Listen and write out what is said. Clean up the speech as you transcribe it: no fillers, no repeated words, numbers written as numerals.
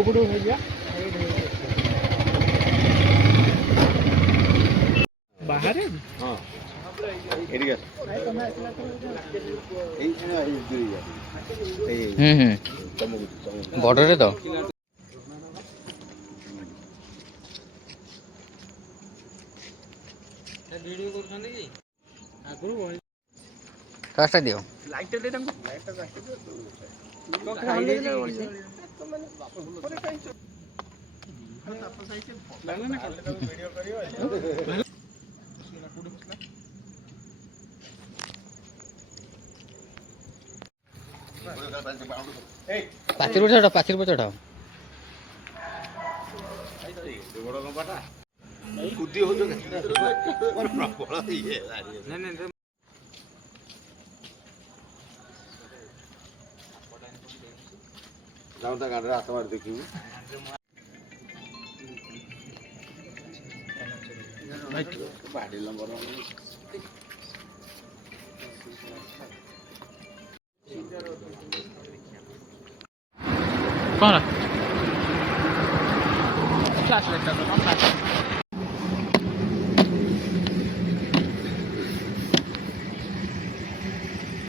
କୁକୁଡ଼ୁ ହେଇଯିବା ବାହାରେ ହଁ ଏଠିକି ଆସ ବଡ଼ରେ ତ ଭିଡ଼ିଓ କରୁଛନ୍ତି କି ଆଗରୁ କାଷ୍ଟା ଦିଅ ଲାଇଟ୍ ଦେ ତାଙ୍କୁ ପାଚିର ପଚାଠ ପାଚିର ପଚାଠ କୁଦି ହଉଛ ପ୍ରବଳ ଇଏ ଯାଉ ତା ଗାଡ଼ିରେ ହାତ ମାରି ଦେଖିବୁ ବାଡ଼ି ଲମ୍ବର କ'ଣ କ୍ଲାସ୍ ଲେକ୍ଚର